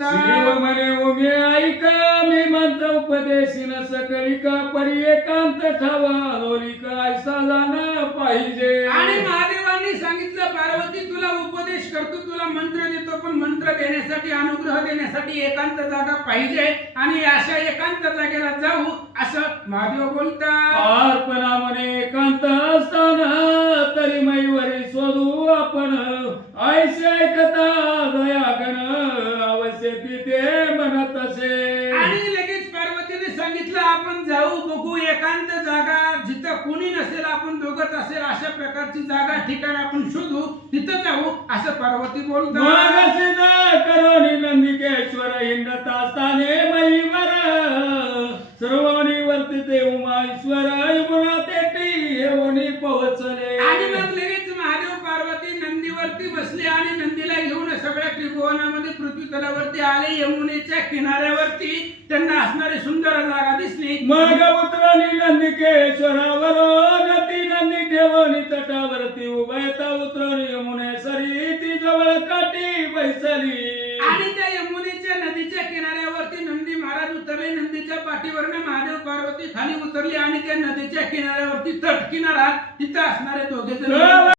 बोलता शिव म्हणे उमे ऐका मी मंत्र उपदेशीन सकळी का परी एकांत ठावा लोली का ऐसा जाणं पाहिजे. आणि महादेवांनी सांगितलं पार्वती तुला उपदेश करतो तुला मंत्र देतो पण मंत्र देण्यासाठी अनुग्रह देण्यासाठी एकांत जागा पाहिजे. आणि अशा एकांत जागेला जाऊ असं महादेव बोलतात. अर्पणा म्हणे एकांत असताना तरी मैवरी शोधू आपण. ऐसे ऐकता दया गण सांगितलं आपण जाऊ बघू एकांत जागा जिथं कोणी नसेल आपण दोघच असेल अशा प्रकारची जागा ठिकाण आपण शोधू तिथं जाऊ असं पार्वती करोनी नंदिकेश्वर हिंडत असताने मैवर सर्वांनी वर्तिते उमाईश्वर यमुना तेटी येऊनी पोहोचले. आणि मग लगेच महादेव पार्वती नंदीवरती बसले आणि नंदीला घेऊन सगळ्या त्रिभुवनामध्ये पृथ्वी तलावरती आले यमुनेच्या किनाऱ्यावरती त्यांना असणारी सुंदर जागा दिसली. मग उतरणी नंदिकेश्वरावर नदी नंदी ठेवणी तटावरती उभयता उतरणी यमुने सरी ती जवळ काठी बैसली. आणि त्या यमुनेच्या नदीच्या किनाऱ्यावरती नंदी महाराज उतरले. नंदीच्या पाठीवरनं महादेव पार्वती खाली उतरली आणि त्या नदीच्या किनाऱ्यावरती तट किनारा तिथं असणारे दोघे जण.